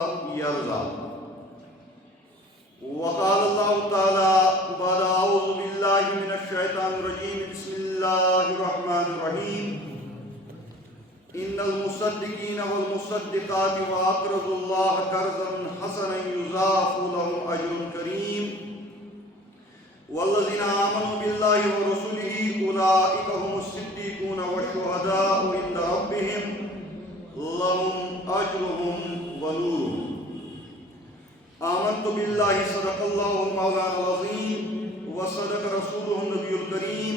يرضى. وقال الله تعالى بعد أعوذ بالله من الشيطان الرجيم بسم الله الرحمن الرحيم إن المصدقين والمصدقات وأقرضوا الله قرضا حسنا يضاعف لهم أجر كريم والذين آمنوا بالله ورسله أولئك هم الصديقون والشهداء عند ربهم لهم أجرهم ونورهم. آمنت بالله صدق الله المولانا العظيم وصدق رسوله النبي الكريم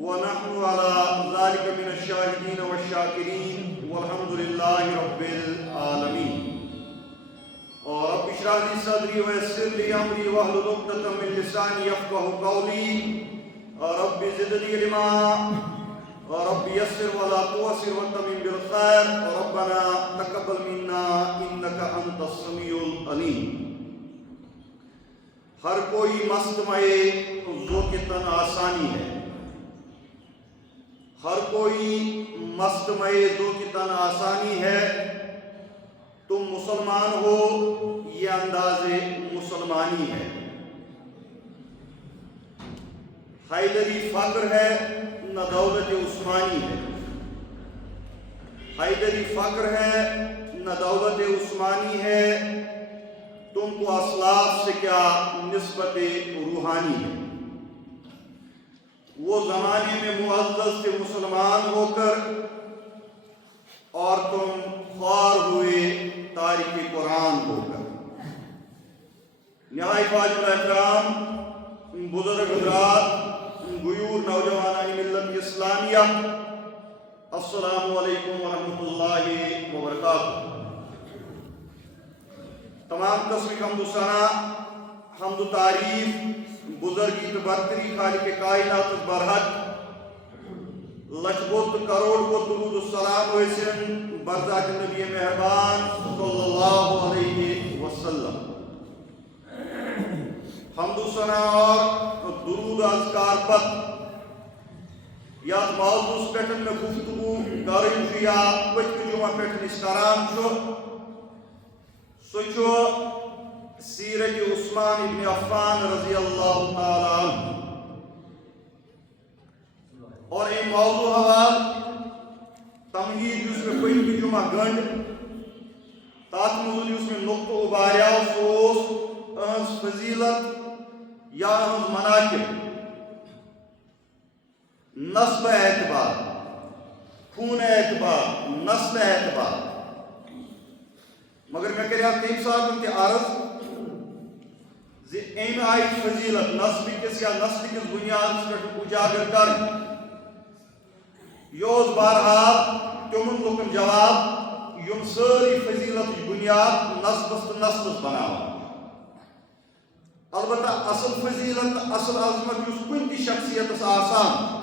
ونحن على ذلك من الشاهدين والشاكرين والحمد لله رب العالمين. رب اشرح لي صدري ويسر لي امري واحلل عقدة من لساني يفقهوا قولي. رب زدني علما رب يسر ولا تعسر وتمم بالخير. ربنا تقبل منا انك انت السميع العليم. ہر کوئی مستمعے ذوق تن آسانی ہے. ہر کوئی مستمعے ذوق تن آسانی ہے. تم مسلمان ہو یہ انداز مسلمانی ہے. حیدری فخر ہے نہ دولت عثمانی ہے. حیدری فخر ہے نہ دولت عثمانی ہے. تم کو اسلاف سے کیا نسبت روحانی ہے. وہ زمانے میں معزز تھے مسلمان ہو کر اور تم خوار ہوئے تارک قرآن ہو کر. نہایت واجب احترام بزرگ حضرات، غیور نوجوانان ملت اسلامیہ، السلام علیکم ورحمۃ اللہ وبرکاتہ. تمام قسم حمد و ثنا، حمد و تعریف بزرگی تو برتری خالق کائنات برحق لچھ بت کروڑ کو درود السلام ہوئسن برزاق نبی مہربان صلی اللہ علیہ وسلم. حمد و ثنا اور درود اذکار پت یاد موضوع پیٹن میں گفتگو کریں یا پچھ جمعہ پیٹن اس کران چھو سوچو سیرت عثمان ابن عفان رضی اللہ تعالی عنہ. اور این موضوع حوال تمہید جس میں کوئی بھی جمعہ گنڈ تات موضوع جس میں نقطہ اباریا سوس انس فضیلت یا انس مناقب نسب اعتبار خون اعتبار نسل اعتبار. مگر میں کریا تیم صاحب کے عرض زی ایم آئی فضیلت نسل کس یا نسل کس بنیاد پر اجاگر کر یوز بارحال تمن لکن جواب یم ساری فضیلت بنیاد نسبس تو نسلس بناوا. البتہ اصل فضیلت اصل عظمت یس کن تی شخصیت آسان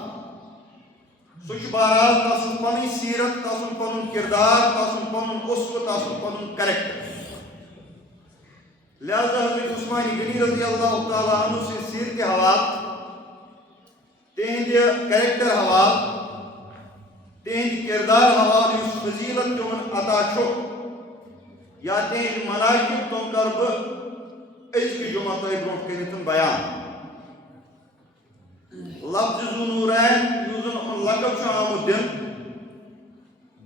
سوچ بہرحال تاسن پنن سیرت تاسن پنن کردار تاسن پنن اسوہ تاسن پنن کریکٹر. لہذا حضرت عثمان غنی رضی اللہ تعالیٰ عنہ سے سیرت حوالہ تہند کریکٹر حوالہ تہند کردار حوالہ اس فضیلت تمن عطا چھو یا تہند مناقب تم کر بہ ازکہ جمعہ تہ برونٹھ کنتن بیان. لفظ ذو نورین یوزن لقب چھ آمد دن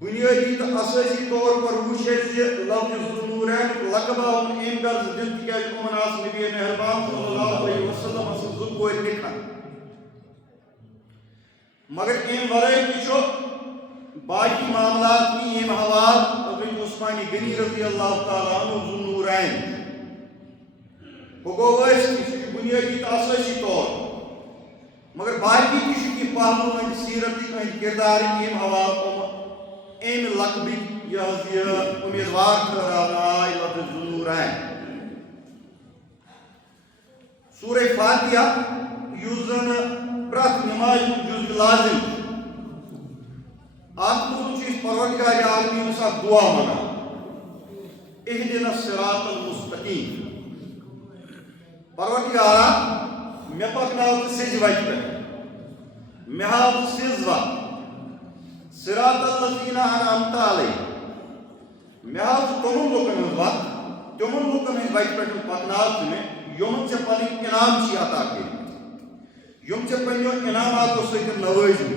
بنیادی تو اساسی طور پر وچھ لفظ ذو نورین لقب آمد ایم غرض دن تکیاز امن آس نبی مہربان صلی اللہ علیہ وسلم اصل ذو کوئی لکھا. مگر ایم ورائی کچھو باقی معاملات کی ایم حوال حضرت عثمان غنی رضی اللہ تعالیٰ عنہ ذو نورین حقوق کی بنیادی تو اساسی طور مگر باقی کسی کی پہلو ان سیرت ان کردار ایم حوال ایم لقبی یہ امیدوار کرانا لفظ ذو نورین. سورہ فاتحہ یوزن پرت نماز جز لازم آپ کو چیز پروردگار عالمین سا دعا منا اہدنا الصراط المستقیم. پروردگارا میں پکناو سج وجہ پہ میں ہاو سز وقت صراط الذین انعمت علیہم میں ہاو تمام لوگوں وقت وتہ پہ پکناو میں یوم ے پن انعام عطا کر یم ے پنو انعاماتو ست نوازم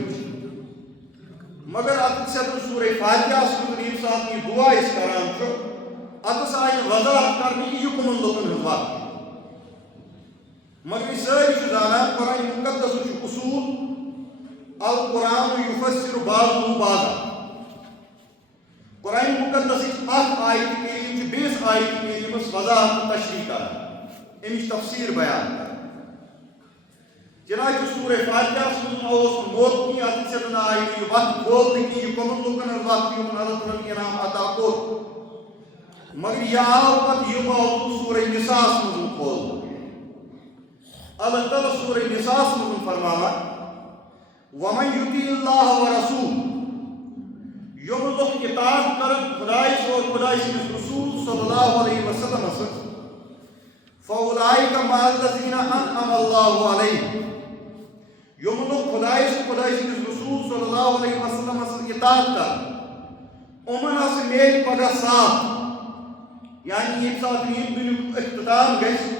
مگر اتھ سورہ فاتحہ مجھ یم سات یہ دعا کران اتس آئی وضاحت کرنے کہ یہ کمن لوکن ہز وقت مگر یہ ساری زانان قرآن مقدس اصول القرآن یفسر بعضہ بعضا قرآن مقدس اخ آیت کریم بیس آیت کریمس وضاحت تشریح کران امچ تفسیر بیان کران چنانچہ سورہ فاتحہ موت کی اتھ آئی یہ وقت کھولنے کی یہ کمن لوکن ہز وقت یمن اللہ تعالیٰ انعام عطا کور مگر یہ آو پتہ یہ موضوع سورہ نساء مزن کھول اللہ تعالیٰ سورہ نساء مزن فرماوان وَمَنْ يُطِعِ اللَّهَ وَرَسُولَهُ یم لوگ اطاعت کرن خدای اور خدای سندس رسول صلی اللہ علیہ وسلم فَأُولَئِكَ مَعَ الَّذِينَ أَنْعَمَ اللَّهُ عَلَيْهِمْ یم لوگ خدای سندس رسول صلی اللہ علیہ وسلم اطاعت کر امن میل پگہ ساتھ یعنی یہ ساتھ یہ دنیا اختتام گھس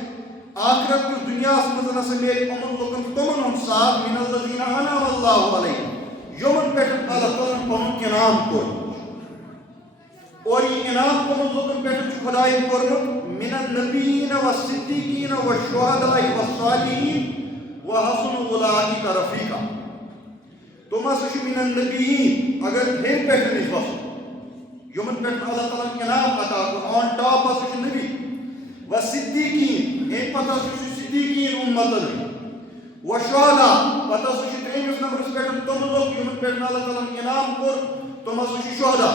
آخرت کس دنیا مز میل امن لوکن تمن ہم ساتھ من الذین انعم اللہ علیہم یمن پہ اللہ تعالیٰ پن انعام کور اور یہ انعام تمن لوکن پہ خدائے کورمت من النبیین والصدیقین والشہداء والصالحین وحسن اولئک رفیقا تم ہسا من النبیین اگر ہن پہ نسبت یمن پہ اللہ تعالیٰ انعام عطا کور آن ٹاپ ہسا نبی والصدیقین ان پتہ صدیقین امتن وشہداء پتہ تریمس نمبرس پہ تم لوگ یمن پہ اللہ تعالیٰ انعام کور تم ہسا شہداء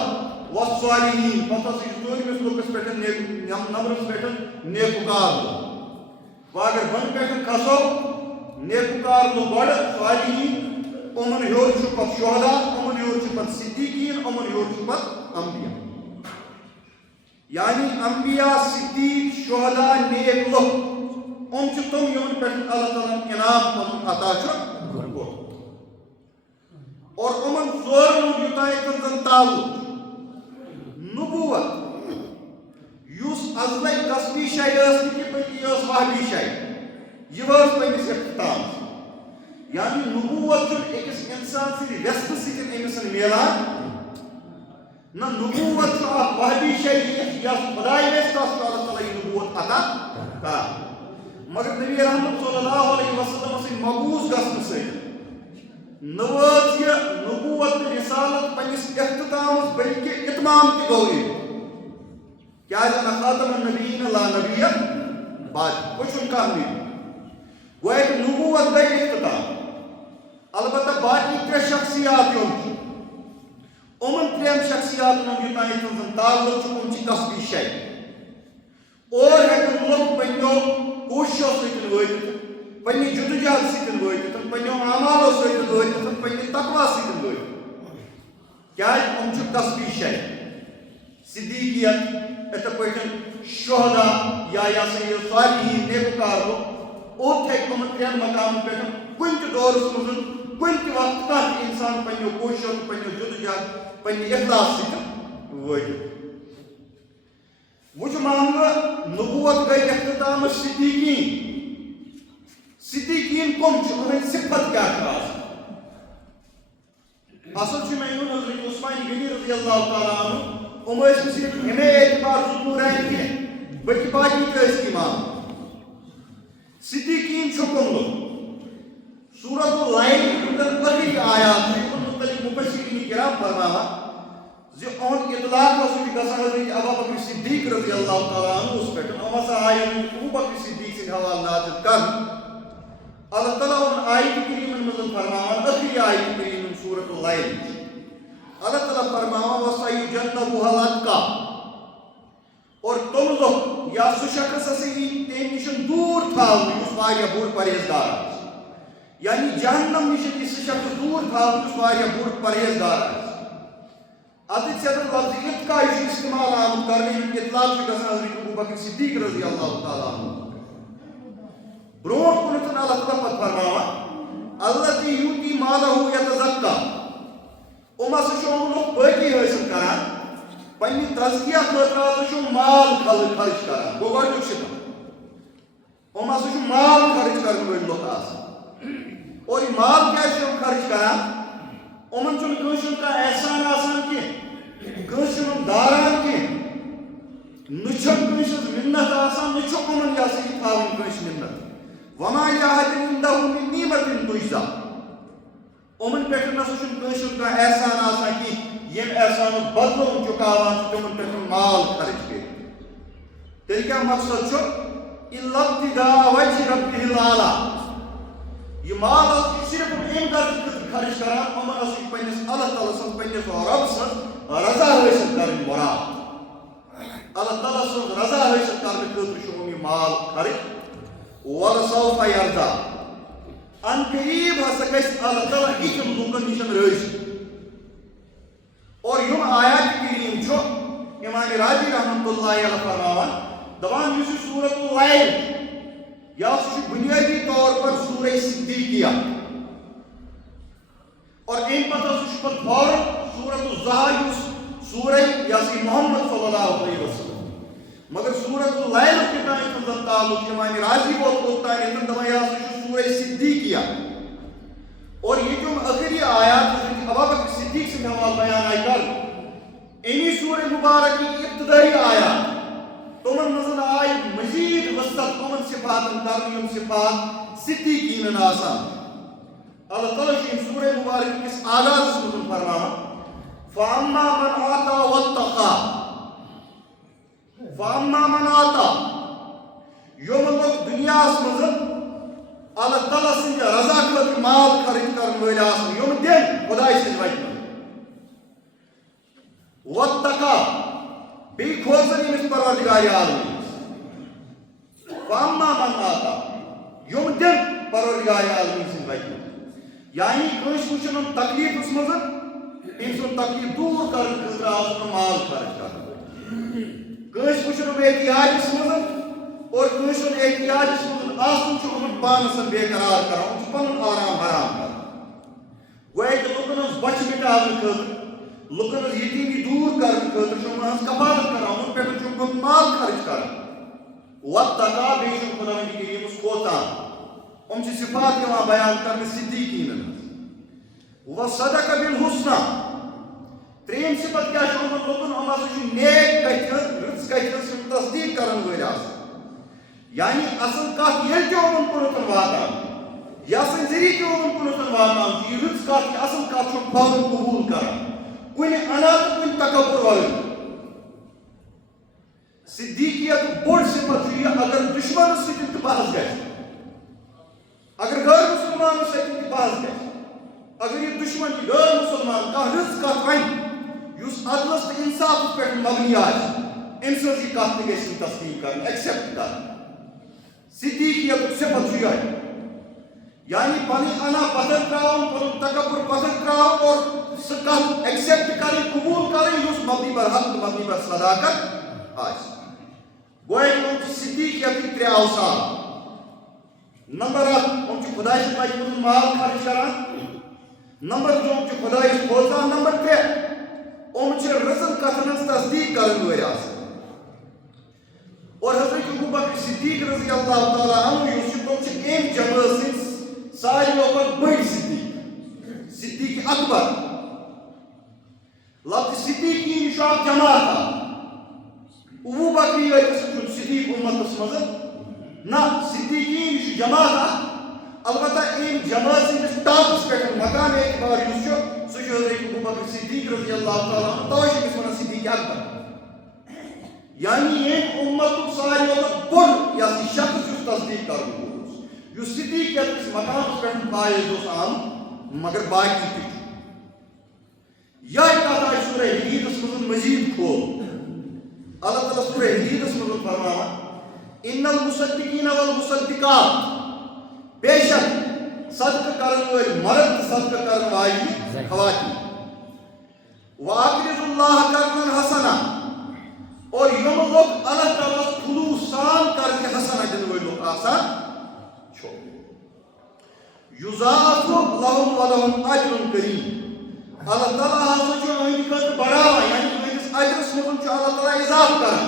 والصالحین پتہ ژوٗرمِس لوکس پہ نمبرس پہ نیکوکار لوگ اگر بن پہ کھسو نیکوکار لوگ بڑ صالحین امن ہیور پتہ شہداء امن ہیور پتہ صدیقین امن ہیور پتہ انبیاء یعنی انبیاء صدیق شہداء نیک لوگ تم یمن پہ اللہ تعالیٰ انعام عطا اور امن ژورن یوتان زن تعلق نبوت یس ازلے کسبی شاید بلکہ یہ وحبی شاید یہ پنس اختتام یعنی نبوت اکس انسان سند ویست سن امس ملان نہ نبوت وحبی شاید یس خدائے ویس تس اللہ تعالیٰ یہ نبوت عطا کر مگر نبی رحمت صلی اللہ علیہ وسلم سے مبعوث گھن ست نواز یہ نبوت رسالت پنس اختتام بلکہ اتمام تہ گو کیا خاتم النبیین لا نبی بعد وچن کھانا نبی گویا کہ نبوت گئی اختتام البتہ باقی ترے شخصیات امن ترین شخصیات یوتان تعلق کسبی شاید اور ہیکن لوگ پنو کوششوں ست پنہ جدوجہد ست پنو اعمالو ست پنہ تقوی ست کیا کسبی شاید صدیقیت اتھ پہ شہداء یا صالحین نیکوکار لوگ اوت ہمن ترین مقام پہ کن تہ دورس مز کن تہ وقت کھانا انسان پنو کوششوں پنو جدوجہد پنہ اخلاص ست وچ معاملہ نبوت گئی اختتام صدیقین صدیقین کم صفت کیا اصل میں حضرت عثمان غنی رضی اللہ تعالیٰ عنہ صرف ہمیں اعتبار ضرور ہیں کہ بلکہ باقی کا استعمال صدیقین کم لوگ سورۃ الليل پہلی آیات مختلف مفسرین کرام فرماوان اہد اطلاق گھان حضرت ابوبکر صدیق رضی اللہ تعالیٰ عنہ پہ ہسا آئی ابوبکر صدیق سند حوالہ نازل کر اللہ تعالیٰ آیت کریمن مز فرماوان آخری آیت کریم سورۃ الليل اللہ تعالیٰ فرماوان وَسَيُجَنَّبُهَا الْأَتْقَى اور تم لوگ یا سہ شخص ہسا تم نش دور تھاؤن اس بوڑ پرہیزگار یعنی جہنم نش یہ شخص دور تھاؤن اس بوڑ پرہیزگار اتھ لفظ اتقا یہ استعمال آمد کرنے اطلاق گھان حضرت ابوبکر صدیق رضی اللہ تعالیٰ عنہ برونٹ کن اللہ تعالیٰ پتہ فرماوان الذی یؤتی مالہ یتزکا ہسا لوگ باقی حاصل کران پنہ تزکیہ خاطر مال خرچ کران گو گۄڈنیُک صفت یِم ہسا چھُ مال خرچ کرن وٲلۍ لُکھ آسان اور یہ مال کیٛازِ چھِ یِم خرچ کران یِمن چھُنہٕ کٲنٛسہِ ہُنٛد کانٛہہ احسان آسان کینٛہہ کٲنٛسہِ چھُنہٕ داران کینٛہہ نہ چھُکھ کٲنٛسہِ ہٕنٛز مِنت آسان نہ چھُکھ یِمن یہِ ہسا یہِ تھاوٕنۍ کٲنٛسہِ مِنت وما لأحد عنده من نعمة تجزى یِمن پٮ۪ٹھ نسا چھُنہٕ کٲنٛسہِ ہُنٛد کانٛہہ احسان آسان کینٛہہ ییٚمہِ احسانُک بدلہٕ یِم چُکاوان چھِ تِمن پٮ۪ٹھ مال خرچ کٔرِتھ تیٚلہِ کیٛاہ مقصد چھُ إلا ابتغاء وجه ربه الأعلى یہ مال صرف امہِ غرض خٲطرٕ خرچ کران یِمن ہسا چھُ پننِس اللہ تعالیٰ سٕنٛز پننِس رۄب سٕنٛز رضا حٲصِل کرٕنۍ مراد اللہ تعالیٰ سٕنٛز رضا حٲصِل کرنہٕ خٲطرٕ چھُ یِم یہِ مال خرچ ولسوف یرضى ان قریب ہسا گژھِ اللہ تعالیٰ یِتھٮ۪ن لوٗکن نِش رٲضی اور یِم آیات کریم چھُ امام راضی رحمۃ اللہ علیہ فرماوان دپان یُس یہِ سورۃ اللیل یہ ہسا چھُ بنیٲدی طور پر سورہ صدیقیہ اور امہِ پتہٕ ہسا چھُ پتہٕ فوراً سورۃ الضحیٰ یُس سورہ یاسین محمد صلی اللہ علیہ وسلم مگر سورۃ اللیل کتاب زن تعلق امام راضی ووت اوٚتام دپان یہ ہسا چھُ سورہ صدیقیہ اور یہ جو آخری آیات ابو بکر صدیق سٕنٛدِ حوالہٕ بیان آیہِ کرنہٕ امی سورہ مبارک کی ابتدائی آیات تمن منٛز آیہِ مزید وسط تمن صفاتن کرنہٕ یِم صفات صدیقیٖنن آسان اللہ تعالیٰ چھُ أمۍ سورہ مبارک کِس آغازس منٛز فرماوان فَأَمَّا مَنْ آتَى وَاتَّقَى فَأَمَّا مَنْ آتَى یِم لُکھ دُنیاہس منٛز اللہ تعالیٰ سٕنٛدِ رضا خٲطرٕ مال خرچ کرن وٲلۍ آسان یِم دِن خۄداے سٕنٛدِ وتہِ منٛز وَاتَّقَى بیٚیہِ کھوژن ییٚمِس پروردگارِ عالمیٖنس فَأَمَّا مَنْ آتَى یِم دِن پروردگارِ عالمیٖن سٕنٛدِ وتہِ منٛز یعنی کٲنٛسہِ وٕچھن یِم تکلیٖفس منٛز أمۍ سُنٛد تکلیٖف دوٗر کرنہٕ خٲطرٕ آسان مال خرچ کران کٲنٛسہِ وٕچھن یِم احتیاجس منٛز اور کٲنٛسہِ ہُنٛد احتیاجس منٛز آسُن چھُ یِمن پانس بے قرار کران یِم چھِ پنُن آرام حرام کران گویا کہِ لُکن ہٕنٛز بۄچھِ مٹاونہٕ خٲطرٕ لُکن ہٕنٛز یتیٖمی دوٗر کرنہٕ خٲطرٕ چھُ یِمن ہٕنٛز کفالت کران یِمن پٮ۪ٹھ چھُ یِم مال خرچ کران وَاتَّقَى بیٚیہِ چھُ خۄداوندِ کریٖمس کھوژان یِم چھِ صفات یِوان بیان کرنہٕ صدیقیٖنن ہٕنٛز وَصَدَقَ بِالْحُسْنَى ترٛیٚیِم صفت کیٛاہ چھُ یِمن لُکن یِم ہسا چھِ نیک کتھِ ہٕنٛز رٕژ کتھِ ہٕنٛز یِم تصدیٖق کرن وٲلۍ آسان یعنی اصل کتھ ییٚلہِ تہِ یِمن کُنتھ واتان یتھ سٕنٛدِ ذٔریعہٕ تہِ یِمن کُنتھ واتان چھُ یہِ رٕژ کتھ یہِ اصل کتھ چھُ فوراً قبوٗل کران کُنہِ انا تہٕ کُنہِ تکبر وغٲر صدیقیتُک بوٚڑ صفت چھُ یہِ اگر دُشمنس سۭتۍ تہِ بحث گژھِ اگر غٲر مُسلمانس سۭتۍ تہِ بحث گژھِ اگر یہِ دُشمن یہِ غٲر مُسلمان کانٛہہ رٕژ کتھ ونہِ یُس عدلس تہٕ انصافس پٮ۪ٹھ مبنی آسہِ أمۍ سٕنٛز یہِ کتھ تہِ گژھِ یِم تصدیٖق کرٕنۍ ایکسیپٹ کرٕنۍ صدیقیتُک صفت چھُ یِہوٚے یعنی پنٕنۍ انا پتھر تراوُن پنُن تکبر پتھر تراوُن اور سۄ کتھ ایکسیپٹ کرٕنۍ قبوٗل کرٕنۍ یُس مبنی بر حق تہٕ مبنی بر صداقت آسہِ گویا یِم چھِ صدیقیتٕکۍ ترٛےٚ اوصاف نمبر اکھ یِم چھِ خۄداے سٕنٛدِ وتہِ منٛز مال خرچ کران نمبر دو یِم چھِ خۄدایس کھوژان نمبر ترٛےٚ یِم چھِ رٕژن کتھن ہٕنٛز تصدیٖق کرن وٲلۍ آسان اور حضرت ابو بکر صدیق رضی اللہ تعالیٰ عنہ یُس چھُ تِم چھِ أمۍ جمٲژ سٕنٛدۍ ساروِیو کھۄتہٕ بٔڑۍ صدیق اکبر لفظ صدیقیٖن چھُ اکھ جماعت اکھ ابو بکر یٲتِس چھُنہٕ صدیق اُمتس منٛز نہ صدیقیٖن چھُ جماعت اکھ البتہ أمۍ جماعت سٕنٛدِس ٹاپس پٮ۪ٹھ مقام اعتبار یُس چھُ سُہ چھُ حضرت ابو بکر صدیق رضی اللہ تعالیٰ عنہ توے چھِ أمِس وَنان صدیق اکبر یعنی ییٚمۍ اُمتُک ساروِیو کھۄتہٕ بوٚڑ یہِ شخص یُس تصدیٖق کرُن اوس یُس صدیقیتکِس مقامس پٮ۪ٹھ فٲیِض اوس آمُت مگر باقی تہِ چھُ یِہوٚے کتھ آیہِ سورہ حدیٖدس منٛز مزیٖد کھول اللہ تعالیٰ سورہ حدیٖدس منٛز فرماوان اِنَّ الْمُصَدِّقِينَ وَالْمُصَدِّقَاتِ بے شک صدقہٕ کرن وٲلۍ مرد تہٕ صدقہٕ کرن واجنہِ خواتیٖن وَأَقْرِضُوا اللَّهَ قَرْضًا حَسَنًا اور یِم لُکھ اللہ تعالیٰ خلوٗص سان قرضِ حسنہ دِنہٕ وٲلۍ لُکھ آسان چھُ یُضاعف لَهُم وَلَهُم أَجْرٌ کریٖم اللہ تعالیٰ ہسا چھُ أہنٛدِ خٲطرٕ بڑاوان یعنی أہنٛدِس اجرس مزن اللہ تعالیٰ اضاف کران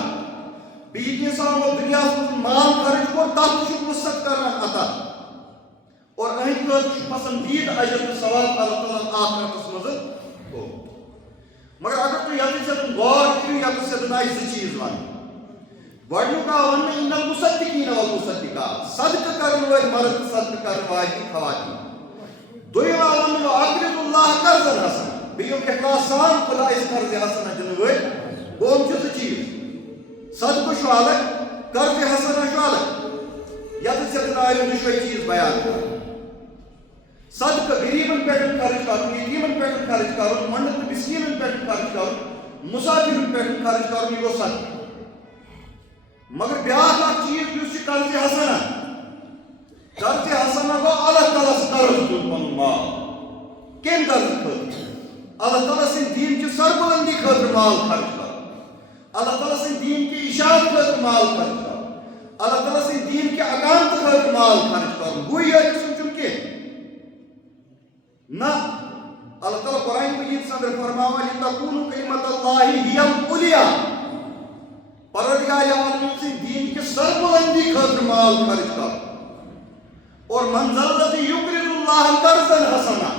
بیت انسان وہ دنیا مزن مال خرچ کر تک وسط کران عطا اور اہم پسندید اجر تو ثواب اللہ تعالیٰ آخرتس مزن ہو مگر اگر تو یت سے غور کرو یت سے آئی زٕ چیز ون گۄڈنیُک آو وننہٕ ان المصدقین والمصدقات صدقہ کرن وٲلۍ مرد تہٕ صدقہ کرن واجنہِ خواتین دوٚیِم آو وننہٕ واقرضوا اللہ قرضا حسنا بیٚیہِ یِم اخلاص سان خۄدایس قرض حسنا دِنہٕ وٲلۍ گوٚو یِم چھِ زٕ چیٖز صدقہ چھُ الگ قرض حسنا چھُ الگ یتھ سۭتۍ آیہِ دۄشوے چیٖز بیان کرنہٕ صدقہ غریبن پٮ۪ٹھ خرچ کرُن یتیٖمن پٮ۪ٹھ خرچ کرُن منڈٕ تہٕ مسکیٖنن پٮ۪ٹھ خرچ کرُن مسافرن پٮ۪ٹھ خرچ کرُن یہِ گوٚو صدقہ مگر بیاکھ اکھ چیٖز یُس چھُ قرض حسنا گوٚو اللہ تعالیٰ ہس قرض دیُن پنُن مال کمہِ غرضہٕ خٲطرٕ اللہ تعالیٰ سٕنٛدِ دیٖن چہِ سربلندی خٲطرٕ مال خرچ کرُن اللہ تعالیٰ سٕنٛدِ دیٖن کہِ اشاعت خٲطرٕ مال خرچ کرُن اللہ تعالیٰ سٕنٛدِ دیٖن کہِ اقامتہٕ خٲطرٕ مال خرچ کرُن گوٚو یوت سونٛچُن کینٛہہ نہ اللہ تعالیٰ قرآن مجید اندر فرماوان لِتَكُونُ كَلِمَةُ اللہِ هِيَ الْعُلْيَا پروردگار عالمین سٕنٛدِ دیٖن کہِ سربلندی خٲطرٕ مال خرچ کرُن اور من ذا الذی یقرض اللہ قرضا حسنا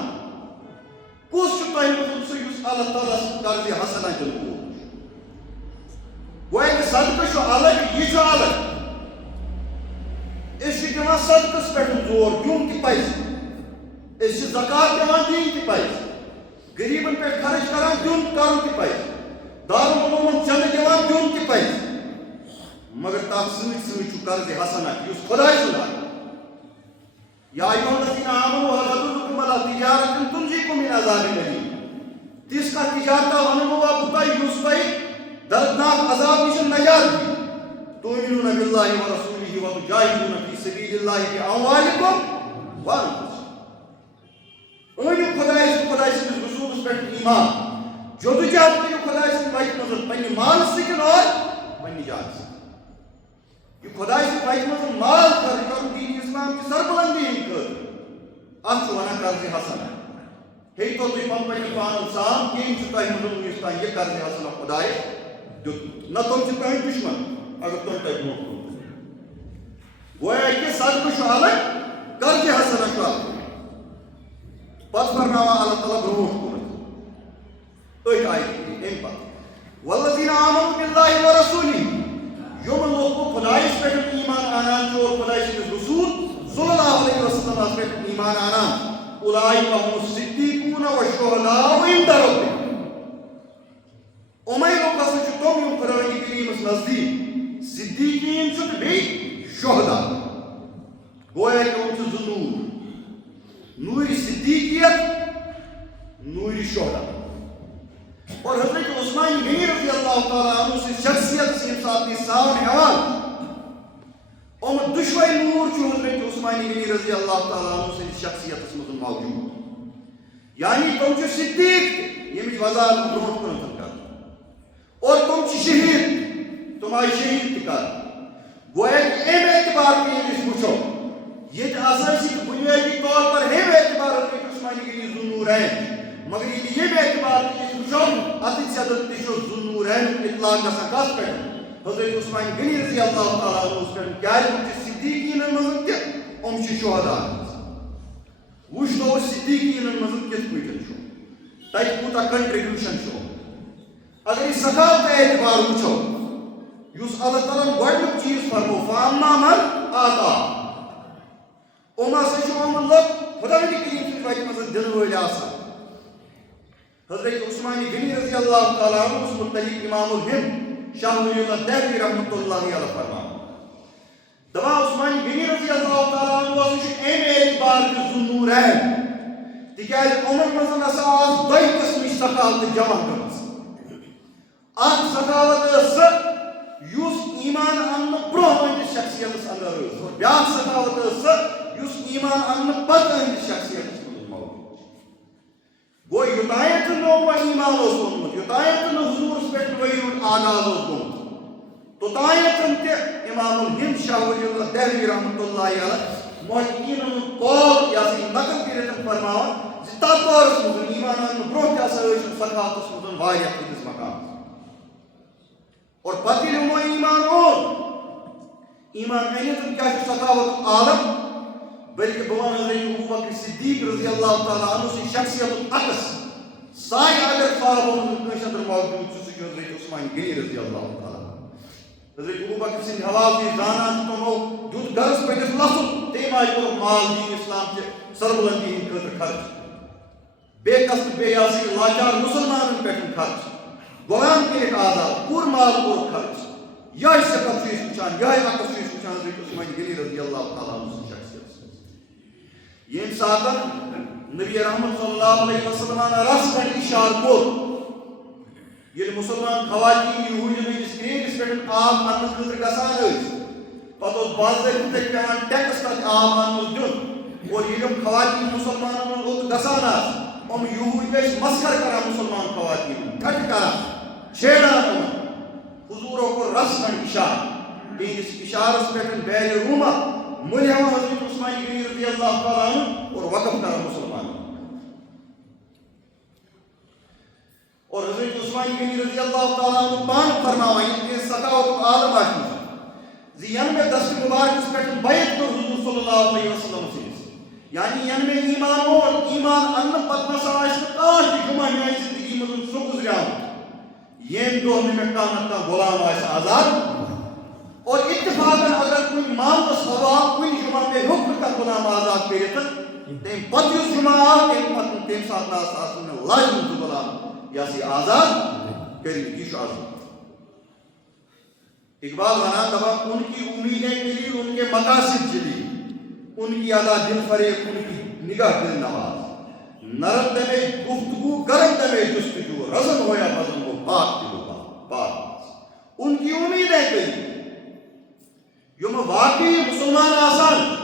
کُس چھُ تۄہہِ منٛز سُہ یُس اللہ تعالیٰ سُنٛد قرض حسنا دِنہٕ وول چھُ گویا کہِ صدقہٕ چھُ الگ یہِ چھُ الگ أسۍ چھِ دِوان صدقس پٮ۪ٹھ زور دیُن تہِ پزِ أسۍ چھِ زکات دِوان دِنۍ تہِ پزِ غریٖبن پٮ۪ٹھ خرچ کران دیُن کرُن تہِ پزِ دارالعلوٗمن چندٕ دِوان دیُن تہِ پزِ مگر تتھ سۭتۍ سۭتۍ چھُ قرض حسنا یُس خۄداے سُنٛد آسہِ یا ایھا الذین آمنوا ھل ادلکم علی تجارۃ تنجیکم من عذاب الیم تِژھ کانٛہہ تجارتا ونہٕ بہٕ تۄہہِ یُس تۄہہِ دردناک عذاب نِش نجات دی تؤمنون باللہ ورسولہ وتجاہدون فی سبیل اللہ باموالکم وانفسکم أنِو خۄداے سٕنٛدِس رسوٗلس پٮ۪ٹھ ایمان جدوجہد کٔرِو خۄداے سٕنٛدِ وتہِ منٛز پننہِ مالہٕ سۭتۍ اور پننہِ جانہٕ سۭتۍ یہ خداے سٕنٛدِ وتہِ منٛز مال خرچ کرُن دیٖن اسلام چہِ سربلندی ہٕنٛدِ خٲطرٕ اتھ چھُ ونان قرض حسنا ہیٚیتو تُہۍ پنٕنۍ پانن سام کٔمۍ چھُ تۄہہِ منٛز وُنیُس تام یہِ قرض حسنا خۄدایس دیُتمُت نہ تِم چھِ تُہٕنٛدۍ دُشمن اگر تِم تۄہہِ برونٛٹھ کُن گویا کہِ صدقہٕ چھُ الگ قرض حسنا چھُ الگ پتہٕ فرماوان اللہ تعالیٰ برونٛٹھ کُنتھ أتھۍ آیتہِ اَمہِ پتہٕ والذین آمنوا باللہ ورسولہ یِم لوٗکھ خۄدایس پٮ۪ٹھ ایمان انان چھِ اور خۄداے سٕنٛدِس رسوٗل صلی اللہ علیہ وسلمس پٮ۪ٹھ ایمان انان اولئک ھم الصدیقون والشہداء عند ربہم یِمے لوٗکھ ہسا چھِ تِم یِم قرآنِ کریٖمس نزدیٖک صدیٖقیٖن چھِ تہٕ بیٚیہِ شہدا گویا کہِ یِم چھِ زٕ نوٗرِ صدیٖقیت نوٗرِ شہدا اور حضرت عثمان غنی رضی اللہ تعالیٰ عنہ سٕنٛز شخصیت ییٚمہِ ساتہٕ یہِ سامنے یِوان یِم دۄشوے نوٗر چھُ حضرت عثمان غنی رضی اللہ تعالیٰ عنہ سٕنٛدِس شخصیتس منٛز موجوٗد یعنی تِم چھِ صدیٖق تہِ ییٚمِچ وضاحت برونٛٹھ کُنتھ کرٕ اور تِم چھِ شہیٖد تِم آیہِ شہیٖد تہِ کرنہٕ گویا کہِ اَمہِ اعتبار تہِ ییٚلہِ أسۍ وٕچھو ییٚتہِ اسٲسی تہٕ بُنیٲدی طور پر ہیٚمہِ اعتبار حضرت عثمان غنی ذو نوٗرین مگر ییٚلہِ ییٚمہِ اعتبار تہِ أسۍ وٕچھو اتِچ صدر تہِ چھُ ذو نوٗرینُک اطلاق گژھان کتھ پٮ۪ٹھ حضرت عثمان غنی رضی اللہ تعالیٰ عنہس پٮ۪ٹھ کیازِ یِم چھِ صدیٖقیٖنن منٛز تہِ یِم چھِ شہداہن منٛز وٕچھنو أسۍ صدیٖقیٖنن منٛز کِتھ پٲٹھۍ چھُ تتہِ کوٗتاہ کنٹربیوٗشن چھُ اگر أسۍ ثقافتہٕ اعتبار وٕچھو یُس اللہ تعالیٰ ہن گۄڈنیُک چیٖز فرموو فاما من آتا یِم ہسا چھِ یِم لُکھ خۄداے کریم سٕنٛدِ وتہِ منٛز دِنہٕ وٲلۍ آسان حضرت عثمان غنی رضی اللہ تعالیٰ عنہس متعلق امام الہند شاہ ولی اللہ دہلوی رحمۃ اللہ علیہ فرماوان دپان عثمان غنی رضی اللہ تعالیٰ عنہ ہسا چھُ اَمہِ اعتبار تہِ ذو نوٗرین تِکیازِ یِمن منٛز ہسا آسہٕ دۄیہِ قٕسمٕچ ثقافت جمع گٔمٕژ اکھ ثقافت ٲس سۄ یُس ایمان اننہٕ برونٛہہ أہنٛدِس شخصیتس انٛدر ٲس اور بیاکھ ثقافت ٲس سۄ یُس ایمان اننہٕ پتہٕ أہنٛدِس شخصیتس منٛز موجوٗد گوٚو یوٚتانٮ۪تھ نہٕ یِمو ایمان اوس اوٚنمُت یوٚتانٮ۪تھ نہٕ حضوٗرس پٮ۪ٹھ ؤحی ہُنٛد آغاز اوس گوٚمُت توٚتانٮ۪تھ تہِ امام الہند شاہ ولی اللہ دہلوی رحمۃ اللہ علیہ محققیٖنن ہُنٛد قول یہِ ہسا یہِ نقل کٔرِتھ فرماوان زِ تتھ دورس منٛز ایمان اننہٕ برونٛہہ تہِ ہسا ٲسۍ یِم ثقافتس منٛز واریاہ أکِس مقامس اور پتہ یمو ایمان انت کیا سخاوت عالم بلکہ بوان حضرت ابوبکر صدیق رضی اللہ تعالیٰ عنہ سی شخصیت عکس سائے اگر صحابہ کنس اندر موجود سہ حضرت عثمان غنی رضی اللہ تعالیٰ حضرت ابوبکر سند حوالہ زانان تمو دیت گرس پکس لسن تم آئی کور مال دین اسلام چہ سربلندی ہند خاطر خرچ بے قصد بے یاسی لاچار مسلمانن پہ خرچ غلام کرک آزاد پور مال کور خرچ یہ صفت وچان یہ عکس وچان حضرت عثمان غنی رضی اللہ تعالیٰ عنہ سی شخصیت یم ساتن نبی رحمت صلی اللہ علیہ وسلم رس پہ اشار کور یل مسلمان خواتین یہودین ہندس کریگس پہ آب ان خاطر گسان پتہ باضابطہ پیوان ٹیکس تک آب ان دن اور یہ خواتین مسلمانن اوت گسان یہود مسخر کران مسلمان خواتین ٹھٹ کران چھیڑان حضور کو رس پہ اشار بیس اشارس پہ بیر روما ملہم حضرت عثمان غنی رضی اللہ تعالیٰ عنہ اور وقف کرا مسلمان اور حضرت عثمان غنی رضی اللہ تعالیٰ عنہ پان فرماوا ان کے سخاوت عالم آشی زین میں دست مبارک پہ بیعت کر حضور صلی اللہ علیہ وسلم سے یعنی ین میں ایمان اور ایمان ان پتہ ساش کاش جمعہ میں زندگی میں سو گزریام یم دو میں کانت کا غلام آس آزاد اور اتفاقاً اگر کوئی معاملس ہوا کوئی جمعہ میں حکم کا غلام آزاد کرے تم پتہ اس جمعہ تم ساتھ ناس آسن لازم غلام یا سی آزاد کریں یہ آزاد اقبال ونان دبا ان کی امیدیں قلیل ان کے مقاصد جلی ان کی ادا دل فریب ان کی نگاہ دل نواز نرم دمے گفتگو گرم دمے جستجو رزن ہویا بزن کو پاک دلو پاک ان کی امیدیں قلیل یم واقعی مسلمان آسان